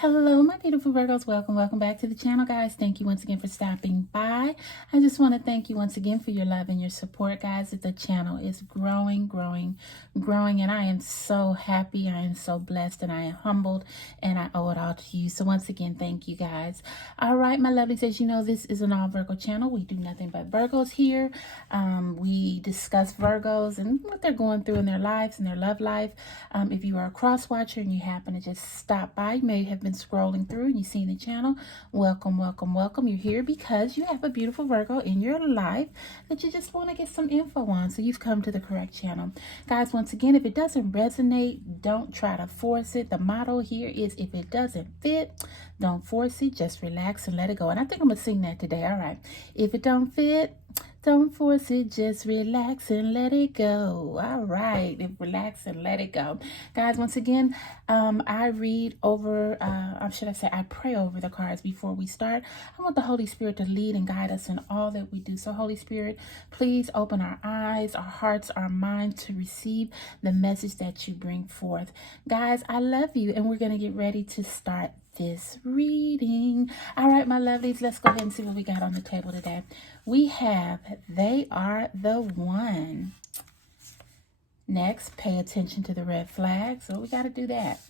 Hello, my beautiful Virgos. Welcome back to the channel, guys. Thank you once again for stopping by. I just want to thank you once again for your love and your support, guys. That the channel is growing, and I am so happy. I am so blessed, and I am humbled, and I owe it all to you. So once again, thank you, guys. All right, my lovelies, as you know, this is an all Virgo channel. We do nothing but Virgos here. We discuss Virgos and what they're going through in their lives and their love life. If you are a cross watcher and you happen to just stop by, you may have been scrolling through and you've seen the channel. Welcome. You're here because you have a beautiful Virgo in your life that you just want to get some info on. So you've come to the correct channel. Guys, once again, if it doesn't resonate, don't try to force it. The motto here is if it doesn't fit, don't force it. Just relax and let it go. And I think I'm going to sing that today. All right. If it don't fit, don't force it, just relax and let it go. All right, relax and let it go. Guys, once again, I read over, I pray over the cards before we start. I want the Holy Spirit to lead and guide us in all that we do. So Holy Spirit, please open our eyes, our hearts, our minds to receive the message that you bring forth. Guys, I love you, and we're going to get ready to start this reading. All right, my lovelies, let's go ahead and see what we got on the table today. We have They Are the One. Next, pay attention to the red flag. So we got to do that.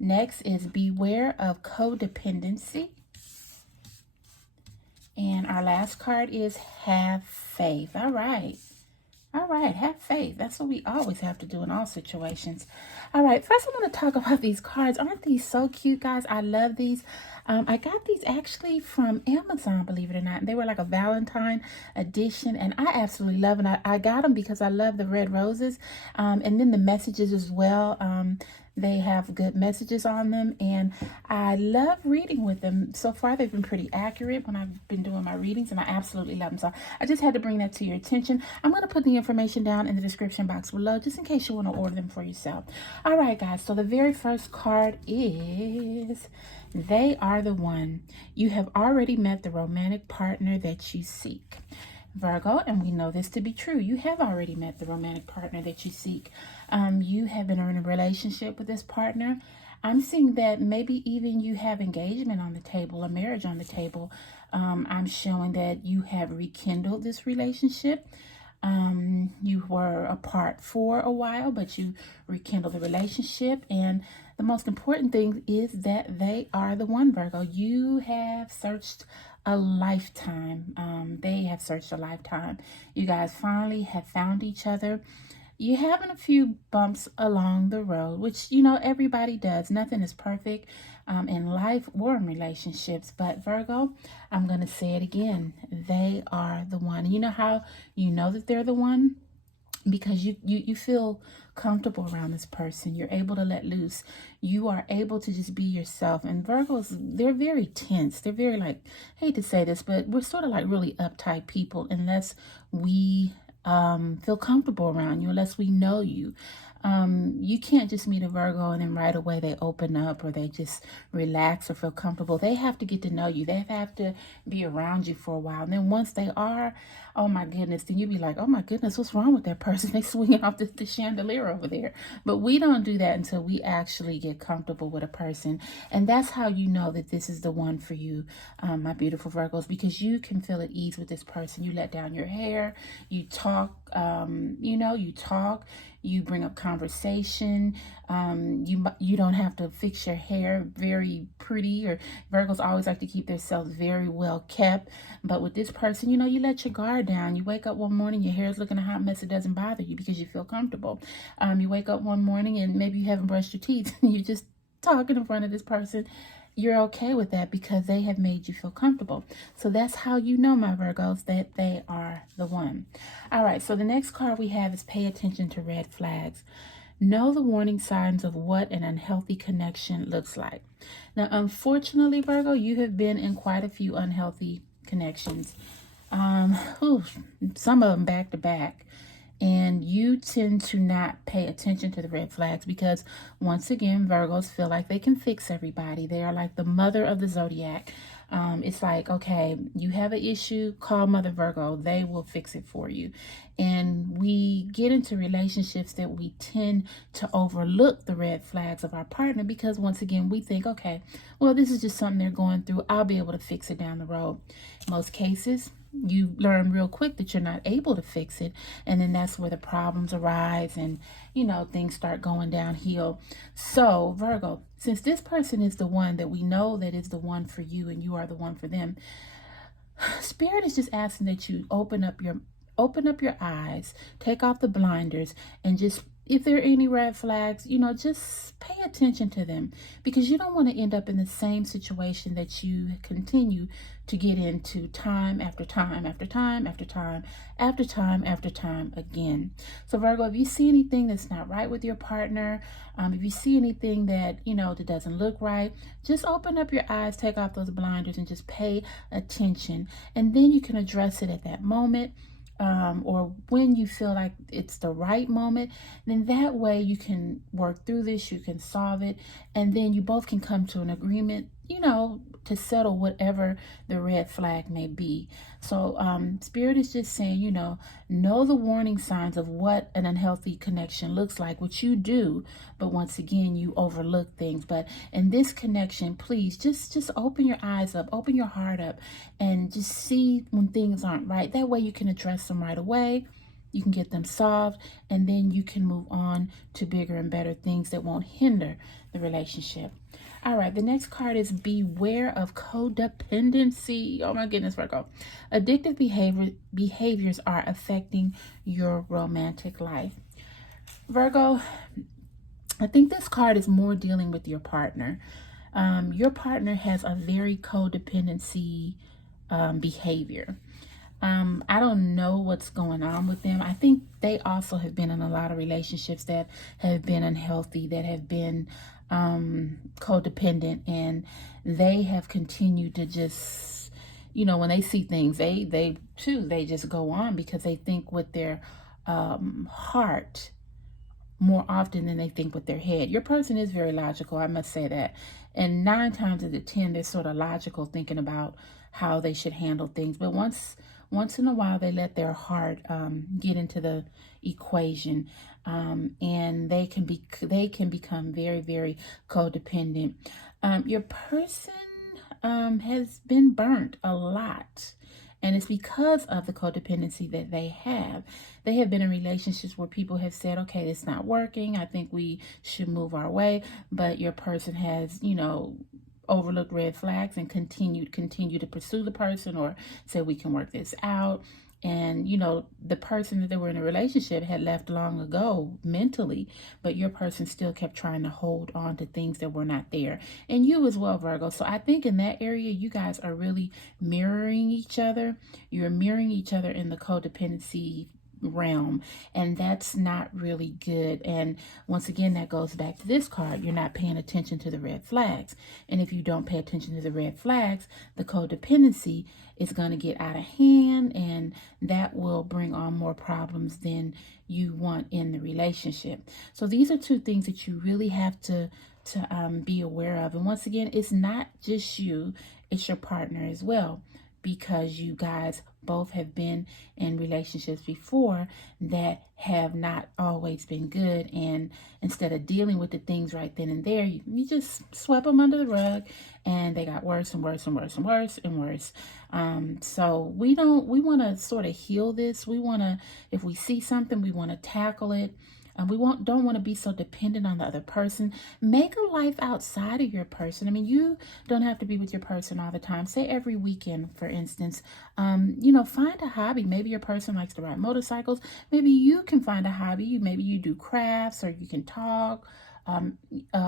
Next is Beware of Codependency. And our last card is Have Faith. All right, have faith. That's what we always have to do in all situations. All right, first I want to talk about these cards. Aren't these so cute, guys? I love these. I got these actually from Amazon, believe it or not. They were like a Valentine edition, and I absolutely love them. I got them because I love the red roses, and then the messages as well. They have good messages on them, and I love reading with them. So far, they've been pretty accurate when I've been doing my readings, and I absolutely love them. So I just had to bring that to your attention. I'm going to put the information down in the description box below, just in case you want to order them for yourself. All right, guys, so the very first card is They Are the One. You have already met the romantic partner that you seek. Virgo, and we know this to be true. You have already met the romantic partner that you seek. You have been in a relationship with this partner. I'm seeing that maybe even you have engagement on the table, a marriage on the table. I'm showing that you have rekindled this relationship. You were apart for a while, but you rekindled the relationship. And the most important thing is that they are the one, Virgo. You have searched a lifetime. They have searched a lifetime. You guys finally have found each other. You're having a few bumps along the road, which, you know, everybody does. Nothing is perfect in life or in relationships. But Virgo, I'm going to say it again. They are the one. You know how you know that they're the one? Because you feel comfortable around this person. You're able to let loose. You are able to just be yourself. And Virgos, they're very tense. They're very, like, I hate to say this, but we're sort of like really uptight people unless we feel comfortable around you, unless we know you. You can't just meet a Virgo and then right away they open up or they just relax or feel comfortable. They have to get to know you. They have to be around you for a while. And then once they are, oh my goodness, then you'll be like, oh my goodness, what's wrong with that person? They swinging off the chandelier over there. But we don't do that until we actually get comfortable with a person. And that's how you know that this is the one for you, my beautiful Virgos, because you can feel at ease with this person. You let down your hair, you talk, you bring up conversation. You don't have to fix your hair very pretty, or Virgos always like to keep themselves very well kept. But with this person, you know, you let your guard down. You wake up one morning, your hair is looking a hot mess. It doesn't bother you because you feel comfortable. You wake up one morning and maybe you haven't brushed your teeth and you're just talking in front of this person. You're okay with that because they have made you feel comfortable. So that's how you know, my Virgos, that they are the one. All right, so the next card we have is pay attention to red flags. Know the warning signs of what an unhealthy connection looks like. Now, unfortunately, Virgo, you have been in quite a few unhealthy connections. Some of them back to back. And you tend to not pay attention to the red flags because, once again, Virgos feel like they can fix everybody. They are like the mother of the zodiac. It's like, okay, you have an issue, call Mother Virgo. They will fix it for you. And we get into relationships that we tend to overlook the red flags of our partner because, once again, we think, okay, well, this is just something they're going through. I'll be able to fix it down the road. In most cases, you learn real quick that you're not able to fix it, and then that's where the problems arise and things start going downhill. So Virgo, since this person is the one that we know that is the one for you and you are the one for them, Spirit is just asking that you open up your eyes, take off the blinders, and just, if there are any red flags, just pay attention to them, because you don't want to end up in the same situation that you continue to get into time after time after time after time after time after time again. So Virgo, if you see anything that's not right with your partner, if you see anything that that doesn't look right, just open up your eyes, take off those blinders, and just pay attention, and then you can address it at that moment. Or when you feel like it's the right moment, then that way you can work through this, you can solve it, and then you both can come to an agreement, to settle whatever the red flag may be. So Spirit is just saying, know the warning signs of what an unhealthy connection looks like, which you do, but once again, you overlook things. But in this connection, please just open your eyes up, open your heart up, and just see when things aren't right. That way you can address them right away. You can get them solved, and then you can move on to bigger and better things that won't hinder the relationship. All right, the next card is beware of codependency. Oh my goodness, Virgo. Addictive behaviors are affecting your romantic life. Virgo, I think this card is more dealing with your partner. Your partner has a very codependency behavior. I don't know what's going on with them. I think they also have been in a lot of relationships that have been unhealthy, that have been codependent, and they have continued to just, when they see things, they just go on because they think with their heart more often than they think with their head. Your person is very logical, I must say that. And 9 times out of 10, they're sort of logical, thinking about how they should handle things. But once in a while, they let their heart get into the equation, and they can become very, very codependent. Your person has been burnt a lot. And it's because of the codependency that they have. They have been in relationships where people have said, okay, it's not working. I think we should move our way. But your person has, overlooked red flags and continue to pursue the person, or say we can work this out. And, the person that they were in a relationship had left long ago mentally, but your person still kept trying to hold on to things that were not there. And you as well, Virgo. So I think in that area, you guys are really mirroring each other. You're mirroring each other in the codependency realm, and that's not really good. And once again, that goes back to this card. You're not paying attention to the red flags, and if you don't pay attention to the red flags, the codependency is going to get out of hand, and that will bring on more problems than you want in the relationship. So these are 2 things that you really have to be aware of. And once again, it's not just you, it's your partner as well, because you guys both have been in relationships before that have not always been good. And instead of dealing with the things right then and there, you just swept them under the rug, and they got worse and worse and worse and worse and worse. So we want to sort of heal this. We want to, if we see something, we want to tackle it. We don't want to be so dependent on the other person. Make a life outside of your person. I mean, you don't have to be with your person all the time. Say every weekend, for instance. Find a hobby. Maybe your person likes to ride motorcycles. Maybe you can find a hobby. Maybe you do crafts, or you can talk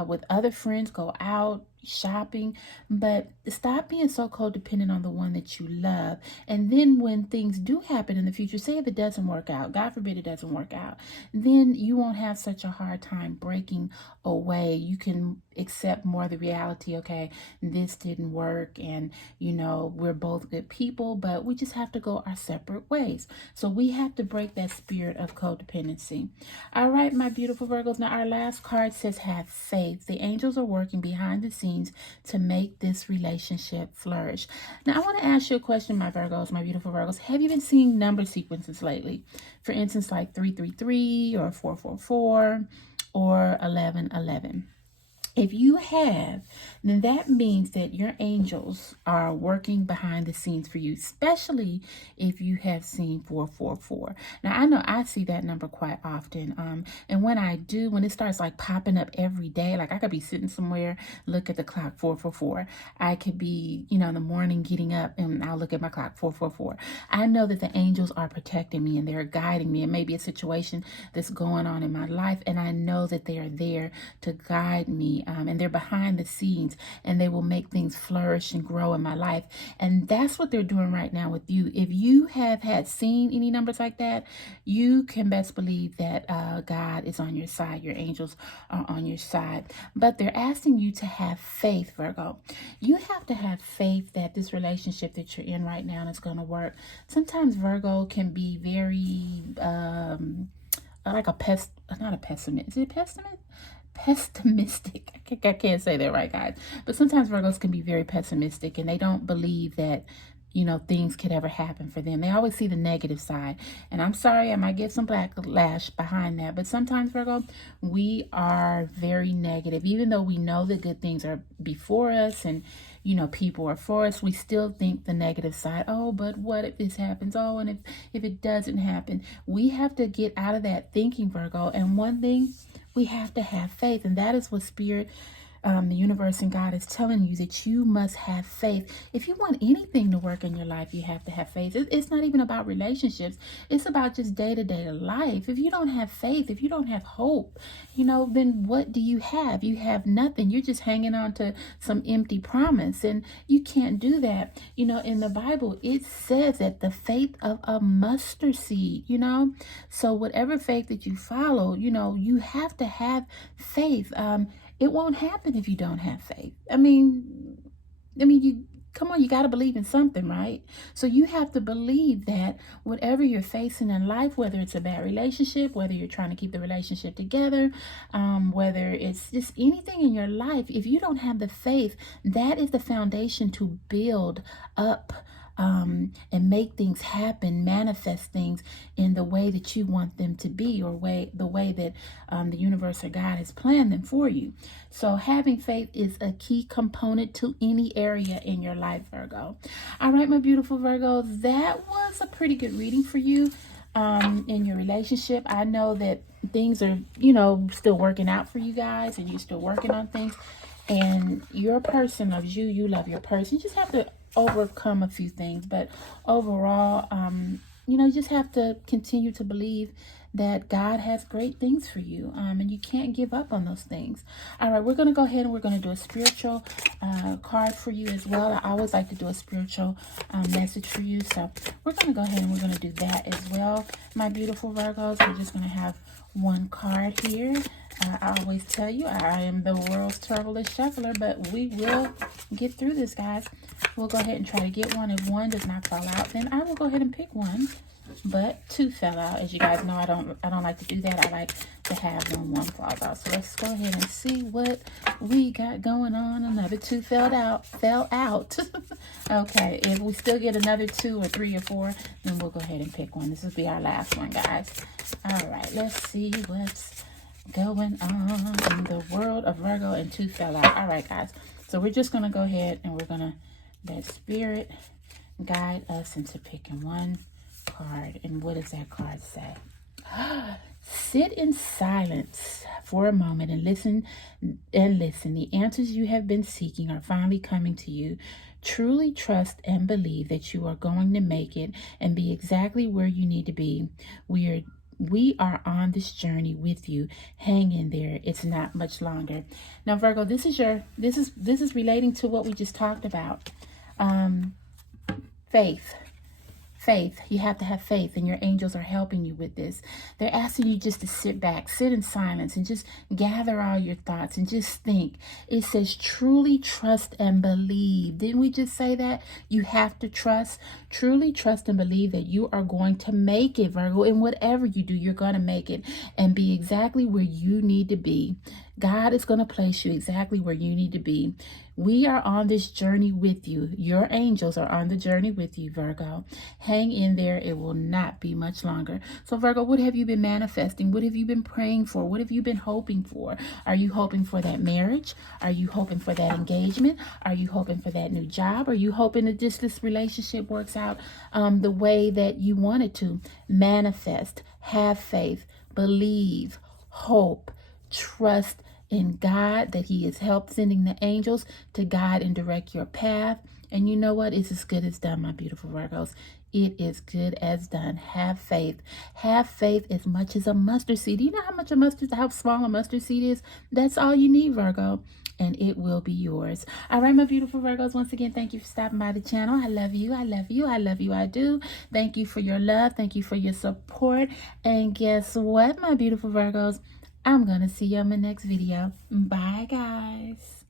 with other friends, go out, shopping, but stop being so codependent on the one that you love. And then when things do happen in the future, say if it doesn't work out, God forbid it doesn't work out, then you won't have such a hard time breaking away. You can accept more the reality, okay, this didn't work, and we're both good people, but we just have to go our separate ways. So we have to break that spirit of codependency. All right, my beautiful Virgos. Now our last card says have faith. The angels are working behind the scenes to make this relationship flourish. Now I want to ask you a question, my Virgos, my beautiful Virgos. Have you been seeing number sequences lately? For instance, like 333 or 444 or 1111. If you have, then that means that your angels are working behind the scenes for you, especially if you have seen 444. Now, I know I see that number quite often. And when I do, when it starts like popping up every day, like I could be sitting somewhere, look at the clock, 444. I could be, in the morning getting up and I'll look at my clock, 444. I know that the angels are protecting me and they're guiding me. It may be a situation that's going on in my life, and I know that they are there to guide me. And they're behind the scenes, and they will make things flourish and grow in my life. And that's what they're doing right now with you. If you have had seen any numbers like that, you can best believe that God is on your side. Your angels are on your side. But they're asking you to have faith, Virgo. You have to have faith that this relationship that you're in right now is going to work. Sometimes Virgo can be very like not a pessimist. Is it pessimist? Pessimistic. I can't say that right, guys. But sometimes Virgos can be very pessimistic, and they don't believe that things could ever happen for them. They always see the negative side. And I'm sorry, I might get some backlash behind that. But sometimes, Virgo, we are very negative. Even though we know that good things are before us and, people are for us, we still think the negative side. Oh, but what if this happens? Oh, and if it doesn't happen? We have to get out of that thinking, Virgo. And one thing, we have to have faith. And that is what Spirit, the universe, and God is telling you, that you must have faith. If you want anything to work in your life, you have to have faith. It's not even about relationships. It's about just day-to-day life. If you don't have faith, if you don't have hope, then what do you have? You have nothing. You're just hanging on to some empty promise, and you can't do that. In the Bible, it says that the faith of a mustard seed, so whatever faith that you follow, you have to have faith. It won't happen if you don't have faith. I mean, come on, you got to believe in something, right? So you have to believe that whatever you're facing in life, whether it's a bad relationship, whether you're trying to keep the relationship together, whether it's just anything in your life, if you don't have the faith, that is the foundation to build up and make things happen, manifest things in the way that you want them to be, or the way that the universe or God has planned them for you. So having faith is a key component to any area in your life, Virgo. All right, my beautiful Virgo, that was a pretty good reading for you in your relationship. I know that things are, still working out for you guys, and you're still working on things. And your person loves you. You love your person. You just have to overcome a few things, but overall, you just have to continue to believe that God has great things for you, and you can't give up on those things. All right, we're going to go ahead and we're going to do a spiritual card for you as well. I always like to do a spiritual message for you, so we're going to go ahead and we're going to do that as well, my beautiful Virgos. We're just going to have one card here. I always tell you, I am the world's troublest shuffler, but we will get through this, guys. We'll go ahead and try to get one. If one does not fall out, then I will go ahead and pick one. But two fell out. As you guys know, I don't like to do that. I like to have one falls out. So let's go ahead and see what we got going on. Another two fell out. Okay, if we still get another 2 or 3 or 4, then we'll go ahead and pick one. This will be our last one, guys. All right, let's see what's going on in the world of Virgo, and 2 fell out. All right, guys. So we're just going to go ahead and we're going to let Spirit guide us into picking one card. And what does that card say? Sit in silence for a moment and listen. The answers you have been seeking are finally coming to you. Truly trust and believe that you are going to make it and be exactly where you need to be. We are We are on this journey with you. Hang in there. It's not much longer. Now, Virgo, this is relating to what we just talked about. Faith. Faith. You have to have faith, and your angels are helping you with this. They're asking you just to sit back, sit in silence, and just gather all your thoughts and just think. It says truly trust and believe. Didn't we just say that? You have to trust. Truly trust and believe that you are going to make it, Virgo. And whatever you do, you're going to make it and be exactly where you need to be. God is going to place you exactly where you need to be. We are on this journey with you. Your angels are on the journey with you, Virgo. Hang in there. It will not be much longer. So, Virgo, what have you been manifesting? What have you been praying for? What have you been hoping for? Are you hoping for that marriage? Are you hoping for that engagement? Are you hoping for that new job? Are you hoping that this relationship works out the way that you want it to? Manifest. Have faith. Believe. Hope. Trust in God, that He has helped sending the angels to guide and direct your path. And you know what? It's as good as done, my beautiful Virgos. It is good as done. Have faith. Have faith as much as a mustard seed. Do you know how small a mustard seed is? That's all you need, Virgo. And it will be yours. All right, my beautiful Virgos. Once again, thank you for stopping by the channel. I love you. I love you. I love you. I do. Thank you for your love. Thank you for your support. And guess what, my beautiful Virgos? I'm going to see you on my next video. Bye, guys.